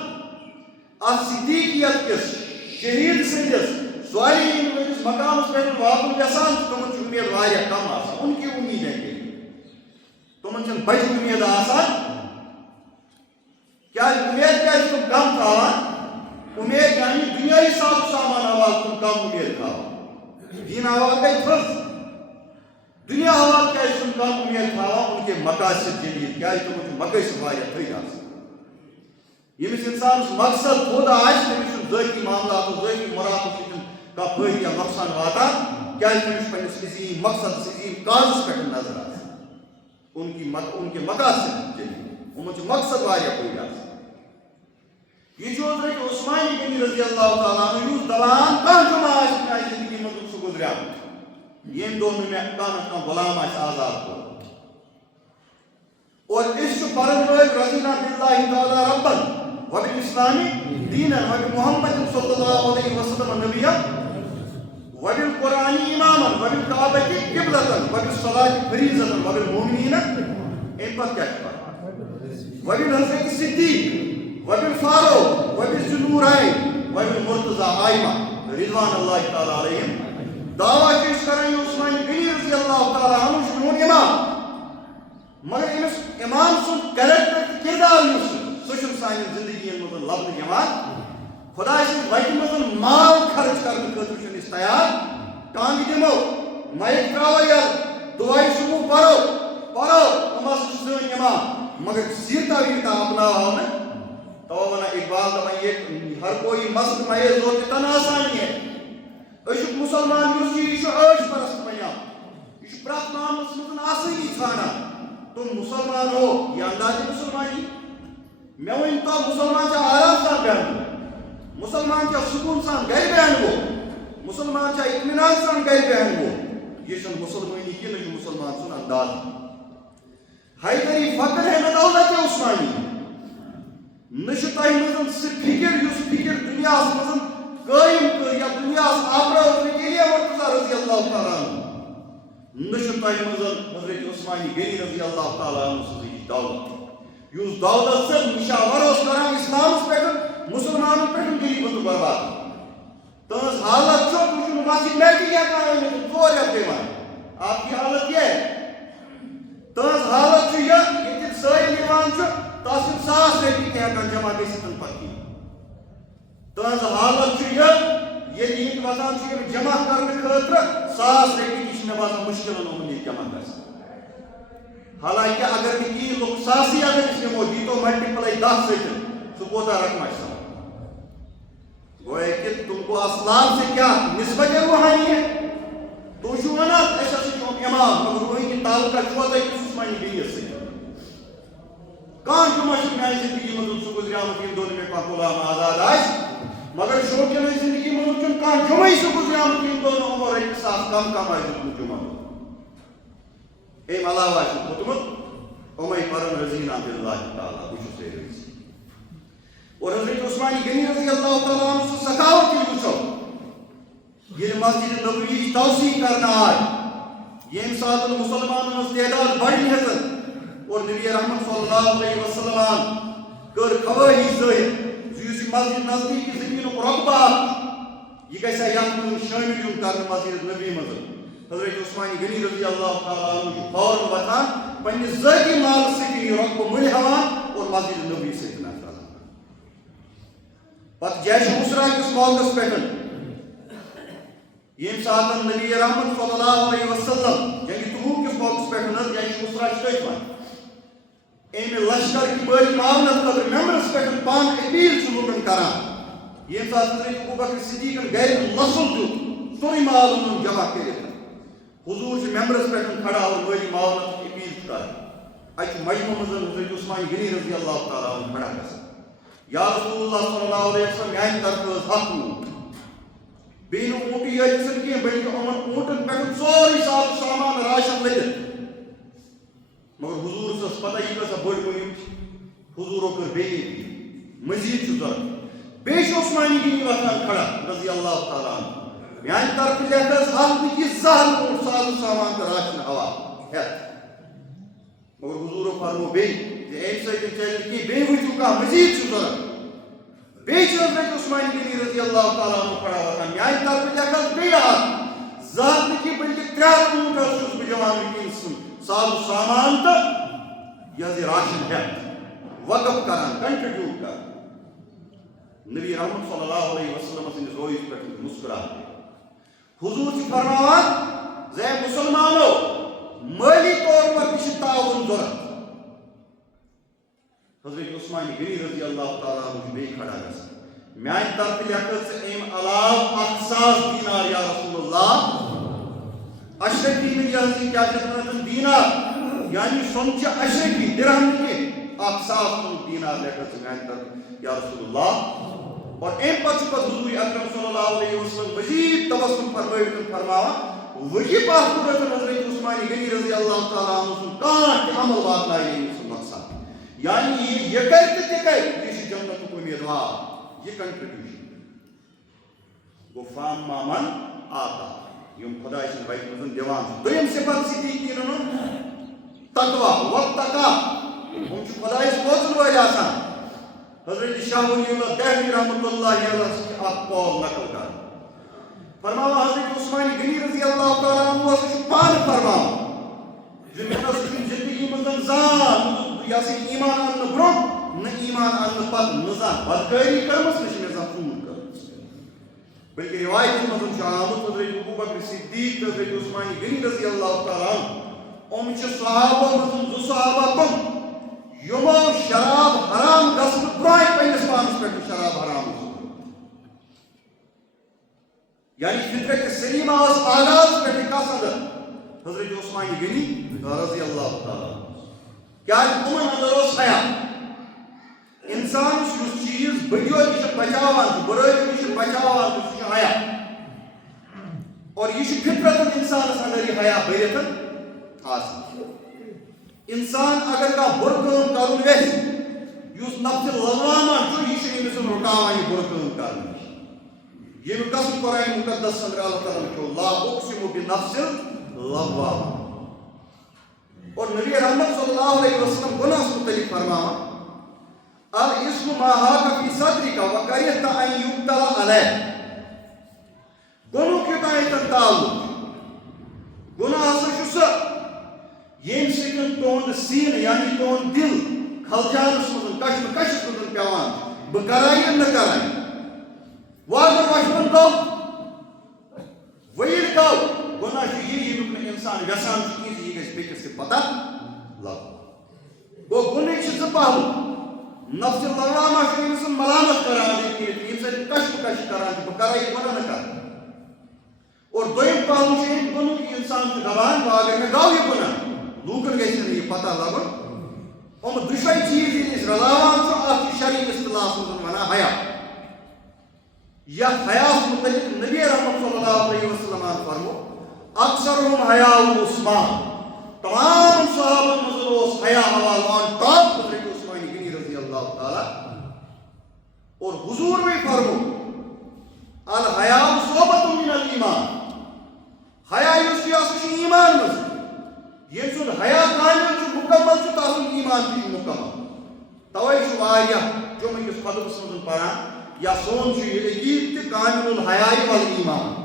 ات صدیقیت کس شہید سندس صالحین ونس مقامس پہ واتن یسان تمن امید واریاہ کم آسان ان کی امیدیں کہ تمن چھ بج امید آسان کیا امید کیا تم کم تھاوان امید یعنی دنیای ساز سامان آواز تم کم امید تھاوان دین آواز گئی فرض دنیا حوال کیا تم کم امید تھاوان ان کے مقاصد جلیل کیا تم مقاصد واریاہ تھوئی آسان یمس انسان مقصد خود آج تمس ذاتی معاملات ذاتی مراد کا فائدہ یا نقصان واتان کیا تمس پنس کسی مقصد کسی کاز پہ نظر آ ان کے مقاصد ان مقصد واریاہ کوئی آ یہ حضرت عثمان غنی رضی اللہ تعالیٰ عنہ دوران کانٛہہ جمعہ آسہِ زندگی منٛز سُہ گزریٛومُت ییٚمہِ دۄہ نہٕ مےٚ کانٛہہ غلام آسہِ آزاد کوٚرمُت اور أسۍ چھِ پرن وٲلۍ رضینا باللہ تعالیٰ ربن وبالاسلام دینا وبمحمد صلی اللہ علیہ وسلم نبیا وبالقرآن اماما وبالکعبۃ قبلۃ وبالصلاۃ فریضۃ وبالمؤمنین امہِ پتہٕ کیٛاہ چھُ پران وبالحضرت صدیق وبالفاروق وبالذوالنورین وبالمرتضیٰ آئمہ رضوان اللہ تعالیٰ علیہم دعویٰ چھِ أسۍ کران یہِ عثمان غنی رضی اللہ تعالیٰ عنہ چھُ میون امام مگر أمِس امام سُنٛد کیریکٹر تہٕ کِردار یُس سُہ چھُنہٕ سانٮ۪ن زندگین منٛز لبنہٕ یِوان خۄداے سٕنٛدِ وتہِ منٛز مال خرچ کرنہٕ خٲطرٕ چھِنہٕ أسۍ تیار ٹانٛگہٕ دِمو مایِک ترٛاوو یلہٕ دُعاے صُبح پرو یِم ہسا چھِ سٲنۍ امام مگر سیٖرتا ویٖرتا اپناوو نہٕ تو ونان اقبال دپان یہ ہر کوئی مست میز ہو کہ تن آسانی ہے أزیُک مسلمان یُس یہِ چھُ عٲش پرست بنیٛومُت یہِ چھُ پرٛٮ۪تھ معاملس منٛز آسٲنی ژھانڈان تم مسلمان ہو یہ انداز مسلمانی میں ون تو مسلمان چھا آرام سان بیہن مسلمان چھا سکون سان گھر بیہن وہ مسلمان چھا اطمینان سان گھر بیہن وہ یہ چھُنہٕ مسلمانی کینٛہہ نہ چھُ مسلمان سُنٛد انداز حیدری فخر ہے نہ دولت عثمانی نہ چھُ تۄہہِ منٛز سُہ فکر یُس فکر دُنیاہس منٛز قٲیِم کٔر یا دُنیاہس آپرٲو نکیلیا مرتضیٰ رضی اللہ تعالیٰ عنہ نہ چھُ تۄہہِ منٛز حضرت عثمان غنی رضی اللہ تعالیٰ عنہ سٕنٛزٕے دولت یُس دولت سۭتۍ نِشاور اوس کران اسلامس پٮ۪ٹھ مسلمانن پٮ۪ٹھ غریٖبن تہٕ برباد تٕہٕنٛز حالت چھُ تُہۍ چھُو نہٕ مسجد میٹِنگ ہٮ۪کان أنِتھ ژور رٮ۪تھ دِوان آپ کی حالت کیٛاہ ہے تٕہٕنٛز حالت چھُ یہِ ییٚتہِ سٲلِم یِوان چھُ تتھ چھِنہٕ 1,000 رۄپیہِ تہِ ہٮ۪کان جمع گٔژھِتھ پتہٕ کِہیٖنۍ تٕہٕنٛز حالت چھُ یہِ ییٚلہِ ییٚتہِ وسان چھُ یِم جمع کرنہٕ خٲطرٕ 1,000 رۄپیہِ تہِ چھِ مےٚ باسان مُشکِلن یِمن ییٚتہِ جمع گژھان حالانکہ اگر یہ لوگ ساسی اگر اس نمو دیتو ملٹیپلائی 10 سے سو کوتا رقم سا گویا کہ تم کو اسلام سے کیا نسبت روحانی ہے تو شو انا ایسا سے امام مگر روحی کی تعلقہ چھوتا ہے کہ عثمانی بیت سے کان جمعہ شکایت زندگی مزل سو گزریامت ان دونوں میں پاک غلام آزاد آئیس مگر شوقین زندگی مزل چون کان جمعہ سو گزریامت ان دونوں عمر ایک ساتھ کم آئیس جمعہ ایم علاوہ شو خطمت امی پرم رضینا باللہ تعالیٰ بشو سے رئیس اور حضرت عثمانی غنی رضی اللہ تعالیٰ عنہ سے سکاوت کی بچو یہ مسجد نبوی توسیع کرنا آئے یہ ساتھ مسلمانوں میں تعداد بڑی حضرت اور نبی رحمت صلی اللہ علیہ وسلم کر خواہی ظاہر زیوسی مسجد نزدیک کی زمین و رقبہ یہ کیسا یقین شامل کرنا مسجد نبی مذہب حضرت عثمانی غنی رضی اللہ تعالیٰ عنہ فوراً وطان پنی ذاتی مال سے کی رقبہ ملحوان اور مسجد نبی سے اتنا چلا پت جیش اسرا کس موقع پیٹن یہ ساتھ نبی رحمت صلی اللہ علیہ وسلم جنگی تبوک کس موقع پیٹن جیش اسرا شتیفان ایم لشکر کی بڑی معاونت قدر ممبرس پیٹن پان اپیل چلوکن کران یہ ساتھ حضرت ابوبکر صدیقن غیر نسل جو سوری معلوم جمع کرے حضور سے ممبرس پیٹن کھڑا اور بڑی معاونت اپیل کران اچھ مجمع مزن حضرت عثمانی غنی رضی اللہ تعالیٰ عنہ کھڑا کرسا یا رسول اللہ صلی اللہ علیہ وسلم میان طرف حق بینو اونٹی اجسن کی بلکہ امن اونٹن پیٹن سوری ساتھ سامان راشن لگت مگر حضور سے پتہ یہ کیسا بڑھ مہم حضوروں کر بے مزید چزر بیش عثمانی غنی وطن کھڑا رضی اللہ تعالیٰ عنہ میان طرف لیکن حق کی زہر اونٹ ساتھ سامان کا راشن ہوا ہے مگر حضوروں فرمو بے کہ ایک سے چلی کی بے وجو کا مزید چزر بیش حضرت عثمانی غنی رضی اللہ تعالیٰ عنہ کھڑا وطن میان طرف لیکن بے حق زہر کی بلکہ تریاد اونٹ ہے اس بجوان کی سن سال سامان تا یہ راشن ہے وقف کران کنٹریبیوٹ کر نبی رحمت صلی اللہ علیہ وسلم سے رویت پر مسکرا حضور سے فرماوان زی مسلمانوں مالی طور پر کسی تعاون ضرورت حضرت عثمانی غنی رضی اللہ تعالیٰ عنہ بے کھڑا گسا میان طرف لیکن سے ایم علاو اقصاص دینار یا رسول اللہ اشرفی میں یہ کیا کہتے ہیں دینار یعنی سنچہ اشرفی درہم کے اقصاص دینار لے کر سکھائیں تر یا رسول اللہ اور این پچھو حضور اکرم صلی اللہ علیہ وسلم مزید تبسم فرماوا وہی بات کو حضرت عثمانی غنی رضی اللہ تعالیٰ عنہ سے کان کے عمل بات لائی ہے مقصد یعنی یہ کہتے یہ جنت کو امیدوار یہ کنٹریبیوشن وہ فام مامن آتا یم خدا اس بھائی مزن دیوان دویم صفات صدیقین تقوی وتقا ہم خدا اس بوزن وجہ آسان حضرت شاہ ولی اللہ دہلی رحمت اللہ علیہ سے آپ قول نقل کر فرماوا حضرت عثمانی غنی رضی اللہ تعالیٰ عنہ سے پان فرماوا زمینہ سکن زندگی مزن زان یا سے ایمان آن برون نہ ایمان آن پت نزان بدکاری کرمس نش نزان سور کر بلکہ روایت مزن شاہمت حضرت ابوبکر صدیق حضرت عثمانی غنی رضی اللہ تعالیٰ عنہ صحابہ مزن دو صحابہ کم یمو شراب حرام گسن برائی پینس پانس پر شراب حرام یعنی فطرت سلیمہ اس آغاز پر کاسد حضرت عثمانی غنی رضی اللہ تعالیٰ کیا امن اندر اس حیا انسان اس چیز بڑیو کی بچاوان برائی کی بچاوان اس حیا اور یہ فطرت انسان اندر یہ حیا بیرتن حاصل انسان اگر کا برکن کرن ویس یوس نفس لواما جو یہ مثل رکاوان یہ برکن کرن یہ قسم قرآن مقدس اندر اللہ تعالیٰ کو لا اقسم بنفس لواما اور نبی رحمت صلی اللہ علیہ وسلم گناہ سے متعلق فرمایا الاسم ما حاک فی صدرک وکریہت ان یبتلا علیہ گناہ کی تائیتن تعلق گناہ سے یم سکن تون سین یعنی تون دل خلجانس مزن کشمکشس مزن پیوان بہ کرائی نہ کرائی واگر وشمن گو ویل گو گناہ یہ یمیک انسان یسان چیز یہ گژھِ بیکس سے پتہ گو گنہ پہلو نفس لوامہ ملامت کران یم سن کشپ کش کران بہ کر یہ گناہ نہ کر اور دویم پہلو گنہ کہ انسان دپان اگر مے گو یہ گناہ لوکن گھن یہ پتہ لگن دشوے چیز رلاوان ات شرعی اصطلاح ونان حیا یتھ حیاس متعلق نبی رحمت صلی اللہ علیہ وسلم فرمو اکثرهم حیاء عثمان تمام صحابہ مزروس حیا حوال آن ٹاپ حضرت عثمان غنی رضی اللہ تعالی اور حضور بھی فرمو الحیاء صحبت من الایمان حیا یس ایمان مز یم سن حیا کامل مکمل تاسن ایمان تھی مکمل توے جو میں اس خطب سمجھ پڑھان یا سون عقید تہ کامل الحیاء والایمان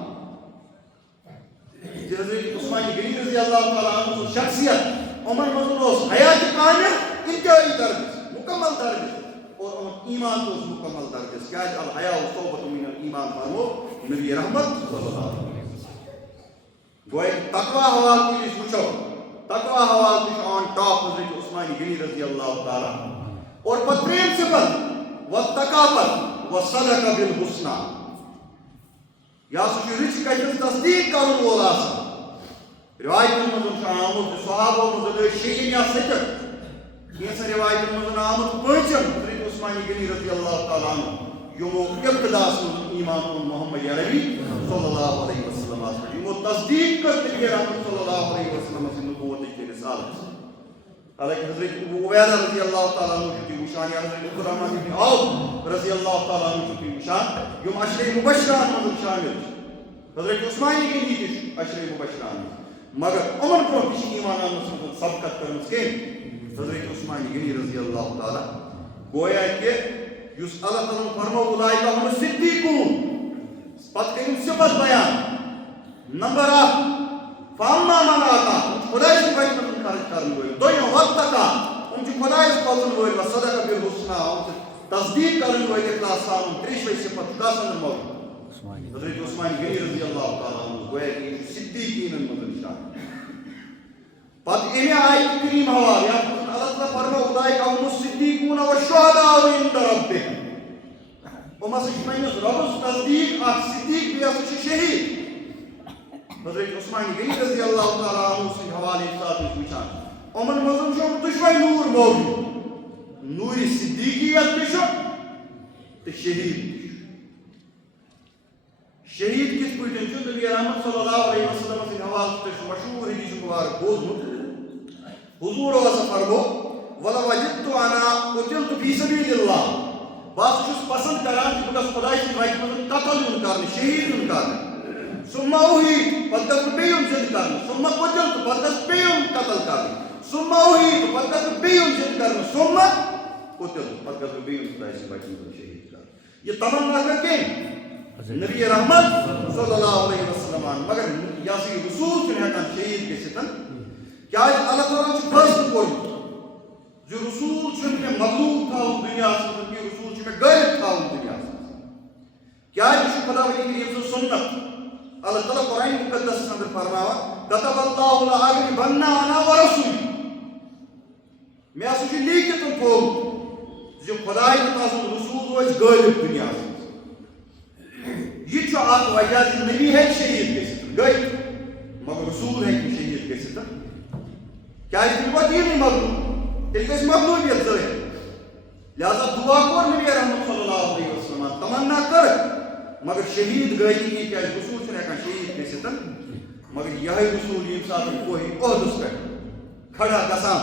حضرت عثمان غنی رضی اللہ تعالیٰ عنہ شخصیت عمر مزروس حیات کامل انتہائی درجہ مکمل درجہ اور ایمان تو مکمل درجہ کیا الحیاء صحبت من الایمان فرمو نبی رحمت صلی اللہ علیہ وسلم گویا تقوی حوال کی وچھو تقوی حوال کی آن ٹاپ حضرت عثمان غنی رضی اللہ تعالیٰ اور پترین صفت والتقابل والصدقہ بالحسنى یا سہ رچ کتس تصدیق کرن وول آسان روایتن مز آمت صحابہ مز شیئن یا ستر کینسن روایتن مز آمت پانچن حضرت عثمان غنی رضی اللہ تعالیٰ عنہ یمو ابتداس مز ایمان محمد عربی صلی اللہ علیہ وسلم یمو تصدیق کر نبی رحمت صلی اللہ علیہ وسلم سے نبوت کی رسالت حالانکہ حضرت ابو عبیدہ رضی اللہ تعالیٰ عنہ چھتی وشان یا حضرت عبد الرحمن بن عوف رضی اللہ تعالیٰ عنہ چھتی وشان یم عشر مبشران مز شامل حضرت عثمان غنی تہ عشر مبشران مگر امن برو تہ ایمان انس سبقت کرمس کین حضرت عثمان غنی رضی اللہ تعالیٰ گویا کہ یس اللہ تعالیٰ فرمو اولئک هم الصدیقون پتہ کریم صفت بیان نمبر 1 فاما من آتا خدای سے بچ من خرچ کرن وول دویم واتقا خدای سے پالن وول صدقہ بالحسنى تصدیق کرن وول اخلاص سان تریشوی صفت کاسن مو حضرت عثمان غنی رضی اللہ تعالیٰ عنہ گویا کہ صدیقین مدن شان پتہ امی آیت کریم حوالہ یا اللہ تعالیٰ فرمو اولئک هم الصدیقون والشهداء عند ربهم وما سجمعینس ربس تصدیق اخ صدیق بیس شہید حضرت عثمان غنی رضی اللہ تعالیٰ عنہ سے حوالے ساتھ وچھان امن مزن شو دشوے نور موجود نور صدیقیت تشو تو شہید شہید کس پوچھن چھو نبی رحمت صلی اللہ علیہ وسلم سے حوالے سے مشہور حدیث مبارک بوزمت حضور واسا فرمو وَلَا وَجِدْتُ أَنَا قُتِلْتُ فِي سَبِيلِ اللَّهِ بس چھس پسند کران کہ بس خدای کی وجہ میں قتل کرنے شہید کرنے ثم اوحیت پتہ بیون زند کرنے ثم قتلت پتہ بیون قتل کرنے ثم اوحیت پتہ بیون زند کرنے ثم قتلت پتہ بیون خدای کی وجہ میں شہید کرنے یہ تمنا کر کے نبی رحمت صلی اللہ علیہ وسلم مگر یا سی رسول چھن ہیکان شہید گژھتن کیا اللہ تعالیٰ چھ فیصلہ کوٚرمُت جو رسول چھن میں مغلوب تھاون دنیاہس منٛز کہ رسول چھن میں غٲلب تھاون دنیاہس منٛز کیا یہ خدا ولی کریم سٕنٛز سنت اللہ تعالیٰ قرآن مقدس اندر فرماوان كتب اللہ لأغلبن أنا ورسولی میں ہسا چھ لیکھِتھ تھوٚومُت زِ خداے تہٕ تسُنٛد رسول روزِ غٲلب دنیاہس منٛز یہ چھُ اکھ وجہ زِ نبی ہیٚکہِ شہید گٔژھِتھ گٔے مگر رسول ہیٚکہِ نہٕ شہید گٔژھِتھ کیازِ تِم گوٚو دیٖنٕے مغلوب تیٚلہِ گژھِ مغلوبیت ظٲہِر لہذا دعا کوٚر نبی رحمت صلی اللہ علیہ وسلم تمنا کٔر مگر شہید گٔے نہٕ کینٛہہ کیازِ رسول چھُنہٕ ہیٚکان شہید گٔژھِتھ مگر یِہوٚے رسول ییٚمہِ ساتہٕ کوہِ عہدَس پٮ۪ٹھ کھڑا گژھان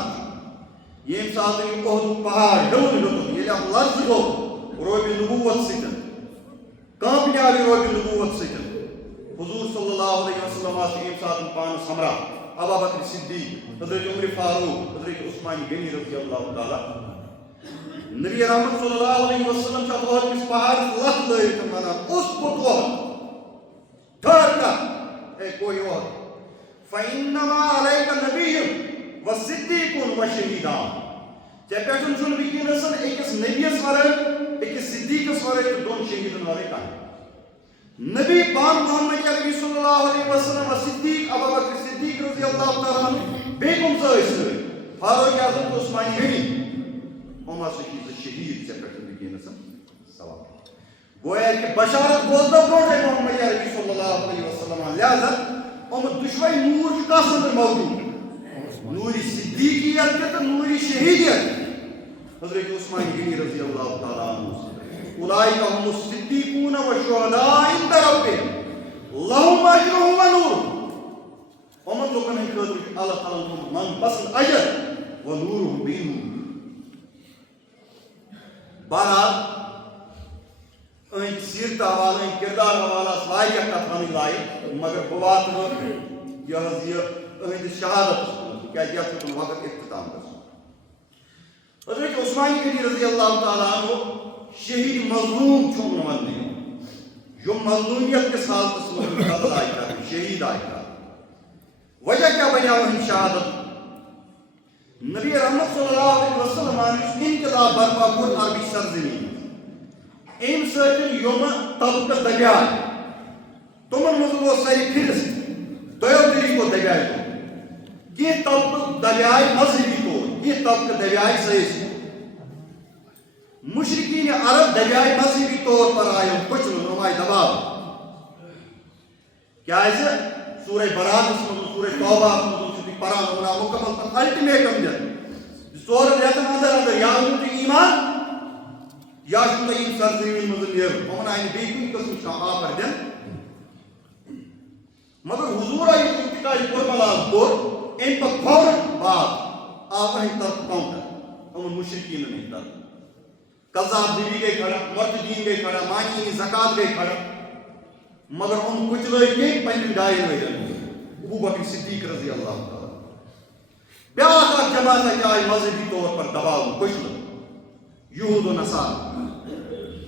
ییٚمہِ ساتہٕ یہِ عہدُک پہاڑ ہیوٚر ہیوٚتُن ییٚلہِ اَتھ لرزٕ گوٚو روبہِ نبوت سۭتۍ کانٛپنیٛاو یہِ روبہِ نبوت سۭتۍ حضور صلی اللہ علیہ وسلم آسہِ ییٚمہِ ساتہٕ پانَس ہمراہ ابا بکر صدیق حضرت عمر فاروق حضرت عثمان غنی رضی اللہ تعالیٰ نبی رحمت صلی اللہ علیہ وسلم چھا عہد کس پہاڑ لت لٲگِتھ ونان اس پوٚت عہد ٹھہر کر اے کوئی عہد فإنما عليك نبي وصديق وشهيدان ژےٚ پٮ۪ٹھ چھُنہٕ وٕنکٮ۪نس أکِس نبیَس ورٲے أکِس صدیقس ورٲے تہٕ دۄن شہیدن ورٲے کانٛہہ نبی پان محمد عربی صلی اللہ علیہ وسلم صدیق ابو بکر صدیق رضی اللہ تعالیٰ عنہ بیٚیہِ کٕم زٕ ٲسۍ سۭتۍ فاروق اعظم تو عثمانی غنی ہم ہسا شہید ژے پٮ۪ٹھ وٕنکیٚنَس سوال گویا کہ بشارت بوزنہٕ برونٛٹھٕے محمد عربی صلی اللہ علیہ وسلم لہذا یِم دُشوے نوٗر چھُ کَس أنٛدرٕ موجوٗد نوٗرِ صدیٖقیت تہِ تہٕ نوٗرِ شہیدیت حضرت عثمانی غنی رضی اللہ تعالیٰ عنہ اولئک هم الصدیقون والشہداء عند ربهم لهم اجرهم ونورهم یِمن لُکن ہٕنٛدِ خٲطرٕ چھُ اللہ تعالیٰ ہُنٛد من پسند اجر ونورهم بنور بہرحال أہٕنٛدِ سیرت حوالہٕ أہٕنٛدِ کردار حوالہٕ واریاہ کتھ ونٕنۍ لایق مگر بہٕ واتنہٕ یہِ أہٕنٛدِس شہادتس کُن کیٛازِ یتھ ہیوٚتُن وقت اختتام گژھُن حضرت عثمانی غنی رضی اللہ تعالیٰ عنہ شہید مظلوم چھُ یِمن وننہٕ یِوان یِم مظلومیت کِس حالتس منٛز قتل آیہِ کرنہٕ شہید آیہِ کرنہٕ وجہ کیٛاہ بنیٛاو أہٕنٛدِ شہادت نبی رحمت صلی اللہ علیہ وسلم یُس انقلاب برپا کوٚر عربی سرزمین اَمہِ سۭتۍ یِمہٕ طبقہٕ دبیٛاے تِمن منٛز اوس سارے فہرست دۄیو طریٖقو دبیٛاے تِم کینٛہہ طبقہٕ دبیٛاے مذہبی طور کینٛہہ طبقہٕ دبیٛاے سیٲسی مشرقین عرب دبیٛاے مذہبی طور پر آیہِ یِم کُچلہٕ یِم آیہِ دباونہٕ کیٛازِ سورہ براتس منٛز سورہ توبہس منٛز چھُ تُہۍ پران یِمن آو مُکمل پتہٕ الٹِمیٹم دِنہٕ 4 رٮ۪تن انٛدر انٛدر یا أنِو تُہۍ ایٖمان یا چھُ تۄہہِ ییٚمہِ سرزمیٖن منٛز نیرُن یِمن آیہِ نہٕ بیٚیہِ کُنہِ قٕسمٕچ کانٛہہ آفر دِنہٕ مگر حضوٗر ییٚلہِ اِنتقال کربلاہس کوٚر اَمہِ پتہٕ فوراً بعد آو أہٕنٛدِ طرفہٕ کاونٹر یِمن مُشرِقیٖنن ہٕنٛدِ طرفہٕ قذاب نبی گئی کھڑا مرتدین گئی کھڑا مانی زکات گئی کھڑا مگر ان کچلٲے کینٛہہ پننٮ۪ن ڈاین ؤرین ابو بکر صدیق رضی اللہ تعالیٰ بیٛاکھ اکھ جماعت آیہِ مذہبی طور پر دباونہٕ کُچلہٕ یہوٗد و نصارٕ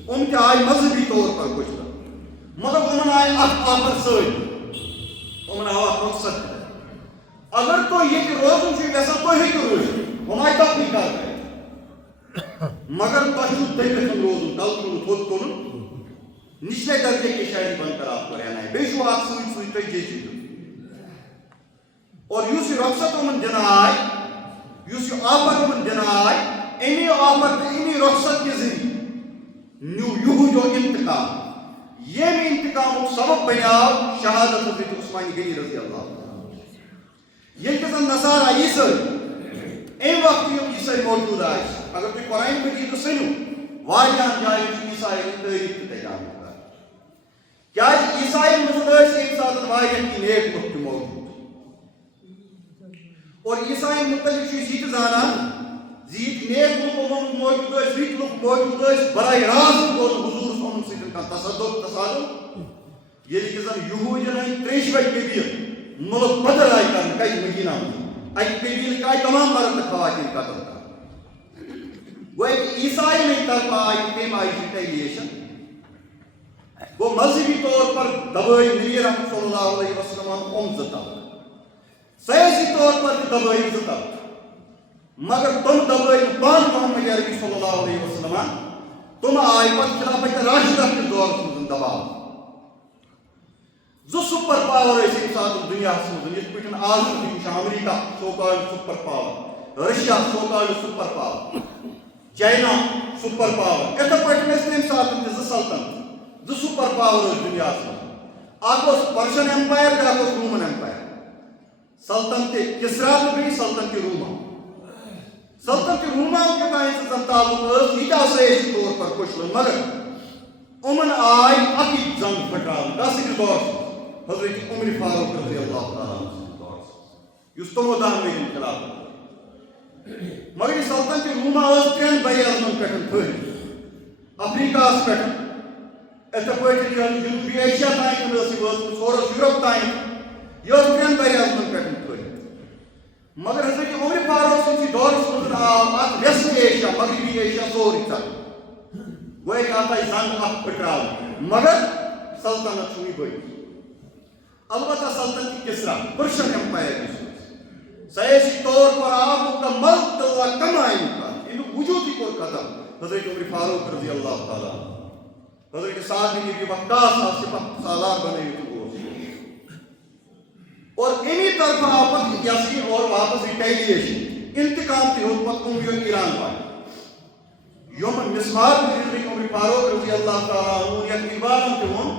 یِم تہِ آیہِ مذہبی طور پر کُچلہٕ مگر یِمن آیہِ اکھ آفر سۭتۍ یِمن آو اکھ مقصد اگر تُہۍ ییٚتہِ روزُن چھُو یژھان تُہۍ ہیٚکِو روٗزِتھ یِم آیہِ تفریٖق کرنہٕ مگر تۄہہِ چھُو دٔبِتھ روزُن تلہٕ کُن تھوٚد تُلُن نچلے درجے کی شاعری بن کر آپ کو رہنا ہے بیٚیہِ چھُو اکھ سۭتۍ سۭتۍ تۄہہِ جیسی دیُن اور یُس یہِ رۄخصت یِمن دِنہٕ آے یُس یہِ آفر یِمن دِنہٕ آے اَمی آفر تہٕ اَمی رۄخصت کہِ ذٔریعہٕ نیوٗ یہوٗدیو انتقام ییٚمہِ انتقامُک سبب بنیٛاو شہادت حضرت عثمانی غنی رضی اللہ تعالیٰ ییٚلہِ کہِ زن نصارا عیٖسٲے اَمہِ وقتہٕ یِم عیٖسٲے موجوٗد آسہِ اگر تُہۍ قرآن مجیٖدس سٔنِو واریاہن جاین چھُ عیٖسایَن ہٕنٛدۍ تٲریٖخ تہِ تتہِ آمُت کرنہٕ کیٛازِ عیٖسایَن منٛز ٲسۍ اَمہِ ساتہٕ واریاہ کینٛہہ نیک لُکھ تہِ موجوٗد اور عیٖسایَن مُتعلق چھُ أسۍ یہِ تہِ زانان زِ یِتھۍ نیک لُکھ یِمو منٛز موجوٗد ٲسۍ رٕتۍ لُکھ موجوٗد ٲسۍ براے راست گوٚو نہٕ حضوٗرس یِمن سۭتۍ کانٛہہ تصادُم ییٚلہِ کہِ زن یہوٗدین ہٕنٛدۍ 3 قبیٖلہٕ مُلک بدل آیہِ کرنہٕ کتہِ مدیٖنہ منٛز اکہِ قبیٖلٕکۍ آیہِ تمام مرد تہٕ خواتیٖن قتل کرنہٕ گوٚو اَتہِ عیٖسایَن ہٕنٛدۍ طرفہٕ آیہِ تَمہِ آیہِ رِٹیلیشن گوٚو مذہبی طور پر دبٲے نبی رحمت صلی اللہ علیہ وسلم یِم 2 طبقہٕ سیٲسی طور پر تہِ دبٲیِکھ 2 طبقہٕ مگر تِم دبٲے نہٕ پانہٕ محمد عربی صلی اللہ علیہ وسلم تِم آیہِ پتہٕ خلافت راشدہ کِس دورس منٛز دباونہٕ 2 سُپر پاور ٲسۍ ییٚمہِ ساتہٕ دُنیاہس منٛز یِتھ پٲٹھۍ آز چھُ America so called super power Russia so called super power China super power یِتھے پٲٹھۍ ٲسۍ تَمہِ ساتہٕ تہِ 2 سلطنت 2 سُپر پاور ٲسۍ دُنیاہس منٛز اکھ اوس پرشن ایمپایر بیٛاکھ اوس رومن ایمپایر سلطنتِ کِسرا تہٕ بیٚیہِ سلطنتِ روما سلطنتِ روماہُک یوٚتانۍ زن تعلُق ٲس یہِ تہِ آو سیٲسی طور پر کُچلہٕ مگر یِمن آے اکٕے زنٛگ پھٕٹراونہٕ کَسٕکِس دورس منٛز حضرت عمر فاروق رضی اللہ تعالیٰ عنہ سٕنٛدِس دورس یُس تِمو 10 ؤرین خلاف مگر یہِ سلطنتِ روما ٲس 3 بَرِ اعظمن پٮ۪ٹھ پھٔہلِتھ افریٖقاہس پٮ۪ٹھ یِتھے پٲٹھۍ جنوٗبی ایشیا تانۍ ٲس یہِ وٲژمٕژ ہور ٲس یوٗرپ تانۍ یہِ ٲس 3 بَرِ اعظمن پٮ۪ٹھ پھٔہلِتھ مگر حضرت عمر فاروق سٕنٛدِس دورس منٛز آو اتھ ویسٹ ایشیا مغربی ایشیا سورُے ژلنہٕ گوٚو اَتہِ آو تۄہہِ زنٛگ اکھ پھٕٹراونہٕ مگر سلطنت چھُ یہِ بٔڑۍ البتہ سلطنتِ کِسرا پرشن ایمپایر یُس اوس سیٲسی طور پر آو مکمل تہٕ کم آیہِ کرنہٕ اَمیُک وجوٗدٕے کوٚر ختم حضرت عمر فاروق رضی اللہ تعالیٰ حضرت سعد بن ابی وقاص آو سپاہ سالار بنٲوِتھ اوس اور اَمی طرفہٕ آو پتہٕ یہِ ہسا یہِ اور واپس رِٹیلیشن انتقام تہ ہیوت پتہ ایران والے یم مسمار حضرت عمر فاروق رضی اللہ تعالیٰ عنہ یا اقبالن تہ ون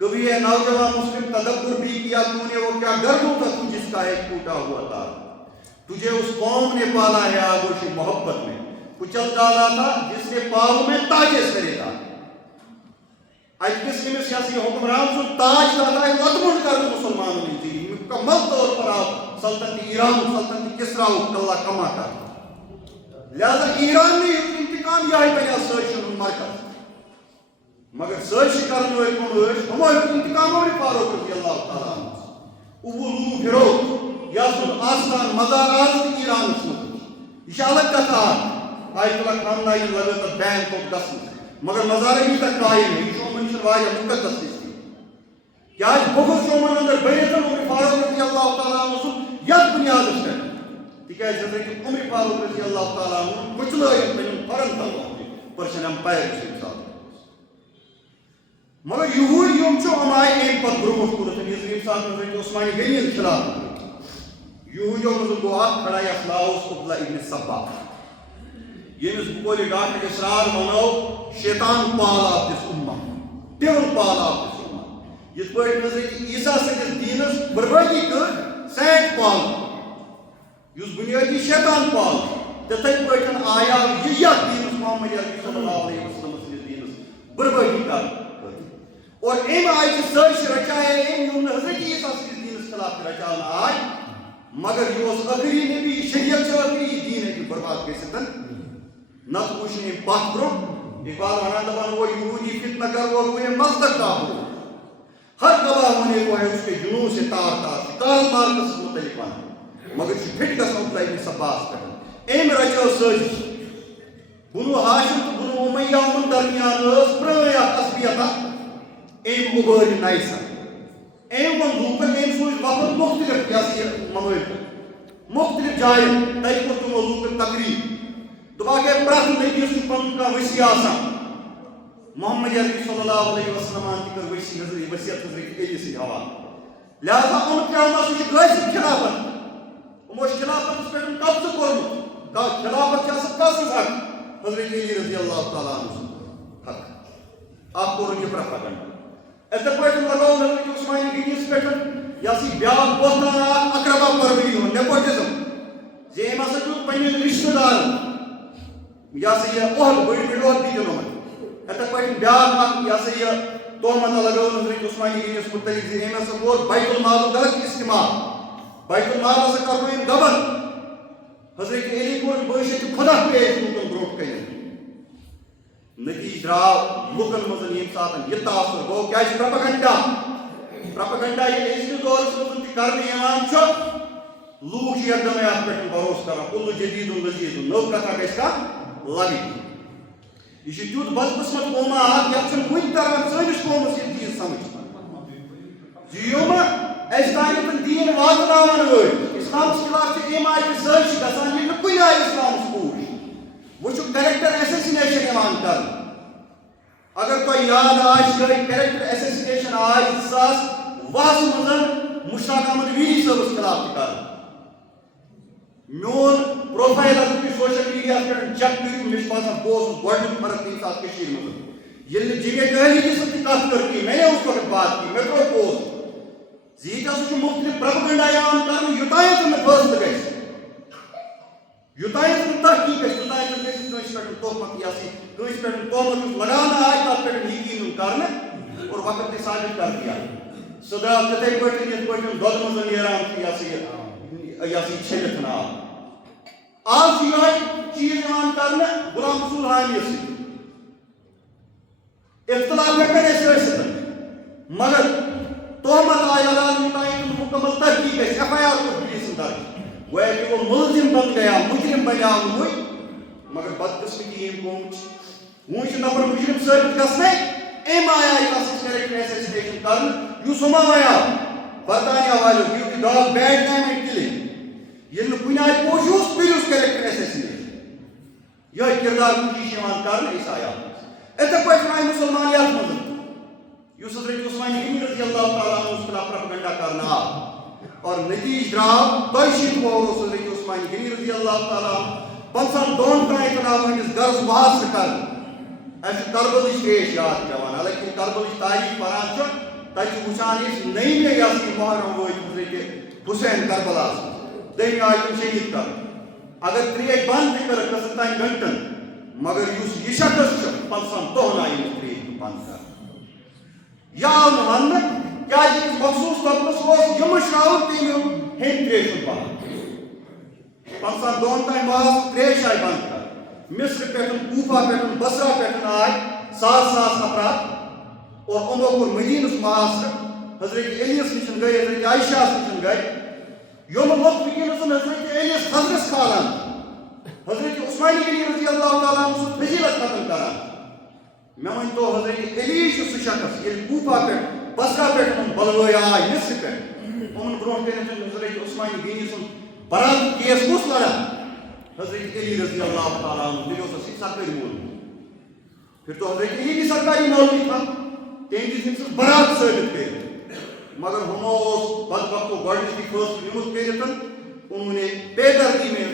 کبھی ہے نوجوان مسلم تدبر بھی کیا تو نے وہ کیا گردوں تھا تو جس کا ایک ٹوٹا ہوا تھا تجھے اس قوم نے پالا ہے آغوش محبت میں کچل ڈالا تھا جس نے پاؤں میں تاجے سرے تھا آج کس میں سیاسی حکمران سے تاج لاتا ہے ادمن کر مسلمانوں نے دی مکمل طور پر آپ سلطنت ایران سلطنت کسرا اللہ کما کر لہذا ایران میں انتقام یہی بنیا سرشن مرکز مگر سرش کرنے ہوئے کون ہمارے انتقام عمر فاروق رضی اللہ تعالیٰ عنہ فروغ یا سن آستان مزارات ایران سن یہ الگ کتھا آیت اللہ خامنہ یہ لگتا بین کو دسن مگر مزار بھی تک قائم ہے یہ شومن شروائی مقدس تھی کہ آج بہت شومن اندر بیتن عمر فاروق رضی اللہ تعالیٰ عنہ سن یک بنیاد اس کر ٹھیک ہے جیسے کہ عمر فاروق رضی اللہ تعالیٰ عنہ کچھ لوگ پہنن فرن تھا پرشن امپائر سے مثال مگر یہود یوم چو امائی ایک پت برمت کو رسل یہ صاحب نے حضرت عثمانی غنی خلاف یہود یوم رسل دعا کھڑا یا خلاؤس عبداللہ ابن سبا یہ مس بکولی ڈاکٹر اسرار منو شیطان پالا تس امہ تیون پالا تس امہ یہ پوٹ حضرت عیسیٰ سے جس دینس بربادی کر سینٹ پال یس بنیادی شیطان پال تتھے پوٹن آیا یہ دینس محمد عربی صلی اللہ علیہ وسلم سے دینس بربادی کر اور ایم آئی کی سرش رچائے ایم یون حضرت عیسیٰ سے دینس خلاف رچانا آئی مگر یہ اس اخری نبی شریعت سے اخری دین ہے کہ برباد کے ستن نہ تو کچھ نہیں بات کرو اقبال وانا دبان وہ یہودی فتنہ کر وہ کوئی مصدق کا ہو ہر گواہ ہونے کو ہے اس کے جنوں سے تار تار کال مار کس متعلق وانا مگر جو پھٹ کا سمت لائے میں سباس کرنا ایم رچو سرش بنو ہاشم تو بنو امیہ من درمیان اس پریا قصبیتا ایم عبر نائسا ایم ون لوکن ایم سوچ وقت مختلف کیاسی مملک مختلف جائیں تیک پر تم لوکن تقریب دبا کے پرات نبی اس پن کا وسیع آسا محمد عربی صلی اللہ علیہ وسلم آنتی کر وسیع حضرت وسیعت حضرت ایلی سے ہوا لہذا ان کے آمد سوچ گئے سے خلافت اموش خلافت اس پر قبض کرو خلافت کیا سب کا سزا حضرت ایلی رضی اللہ تعالیٰ عنہ حق آپ کو رنگی پر پاگن ایسے پوچھن لگاؤ حضرت عثمانی گینیس پیٹن یا سی بیان بوستانا اقربا پرویدی ہوں نیپوٹزم زیم اسا جوت پہنے رشتہ دار یا سی یہ اوہل بڑی بڑوت بھی جنہوں میں ایسے پوچھن بیان یا سی یہ تومتا لگاؤ حضرت عثمانی گینیس متعلق زیم اسا بہت بیت المال غلط استعمال بیت المال اسا کرو ان گبن حضرت علی کو بوشت خدا پیش ہوتن بروٹ کہیں نتیج راو لکن مزن یہ ساتھ یہ تاثر گو کیا ہے پراپگنڈا یہ اس دور سے مزن کرنے ایمان چھو لوگ یہ دمیات پر بروس کرنا کل جدید و لذیذ نو کتا کا اس کا لگی یہ تیوت بدقسمت قوم آت یا چھن کوئی طرح سنش قوم سے چیز سمجھ زیوما ایسٹائنتن دین واتناوان ہوئی اسلام سے خلاف سے ایم آئی کی سرش گسان یہ کوئی آئی اسلام سکوش وہ چھو کریکٹر ایسیسینیشن ایمان کر اگر تو یاد آج گئی کریکٹر ایسیسینیشن آج ساس واس مزن مشتاق احمد ویری سروس خلاف کر میون پروفائل اگر کی سوشل میڈیا پر چیک کری مش پاسا پوسٹ گوڈن فرق نہیں ساتھ کشیر مزن یہ جگہ جہلی جس کی کات کرتی میں نے اس وقت بات کی میں کوئی پوسٹ زیدہ سوچو مختلف پروپیگنڈا ایمان کرنے یوتائیں تو میں فرسٹ گئی یوتائیں تو تحقیق ہے یوتائیں تو کسی کنش پر تومت یاسی کنش پر تومت لگانا آئی تاک پر یقین کرنے اور وقت نے ثابت کر دیا صدا کتے کوئی یہ کوئی دود مزن ایران کی یاسی چھلتنا آج یہ چیز ایمان کرنے غلام رسول حامی سے اختلاف کرنے سے رسے مگر تومت آئی لگانا یوتائیں تو مکمل تحقیق ہے ایف آئی آر کو پولیس درج وہ ہے کہ وہ ملزم بن گیا مجرم بنیا ہوئی مگر بدقسمتی ایم قوم وہ نفر مجرم ثابت گژھنے ایم آیا یہ کریکٹر ایسیسینیشن کرن یس ہما آیا برطانیہ والو beauty dog bad name and killing یہ کن آئی پوشوس پیروس کریکٹر ایسیسینیشن یہ کردار کوشش ایمان کرن اس آیا ایتھے پٲٹھۍ آئی مسلمان یتھ منٛز یس حضرت عثمانی غنی رضی اللہ تعالیٰ عنہ اس خلاف پروپیگنڈا کرنا اور نتیج راو تیشید کو حضرت عثمانی عثمانی غنی رضی اللہ تعالیٰ 52 تام آو ہندس گرس محاصر کر کربلچ تریش یاد پیوان حالانکہ کربلچ تاریخ پران تک وچان نئی یس محرم وت حضرت حسین کربلاس دم آئی تم شہید کر اگر تریش بند تہ کر کسن تان گھنٹن مگر اس یہ شخص 50 دہن آئی تریش بند کر یا ون کیا مخصوص طبقس مشراؤ تم ہند تریش بند 50 دہن تام محاصر تریش آئی بند کر مصر پہ کوفہ پہ بصرہ پہ آئے ساس افراد اور امو کور مدینس محاصر حضرت علیس نشن گئی حضرت عائشہ نشن گئی یوم وقت ونکس حضرت علیس حضرت کھالان حضرت عثمانی غنی رضی اللہ تعالیٰ عنہ سن فضیلت ختم کران میں ون تو حضرت علی سہ شخص یل کوفہ پہ بصرہ پہ بلوئی آئے مصر پہ ان برو کن حضرت عثمانی غنی سن برات کیس کس لڑان حضرت علی رضی اللہ تعالیٰ عنہ دل اس سرکاری مولوی پھر تو حضرت علی بھی سرکاری مولوی تھا تین دن برات ثابت کر مگر ہمو بدبختو گۄڈنیتھٕے فٲصلہٕ نِمُت کٔرِتھ انہوں نے بے دردی میں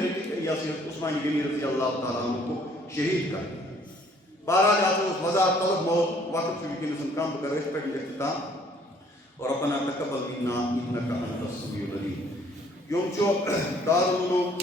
حضرت عثمانی غنی رضی اللہ تعالیٰ عنہ کو شہید کر بہرحال اتھ وضاحت طلب موت وقت ونکس کم بہ کر اتھ پہ اختتام اور ربنا تقبل منا انك انت السميع العليم یوم دارالعلوم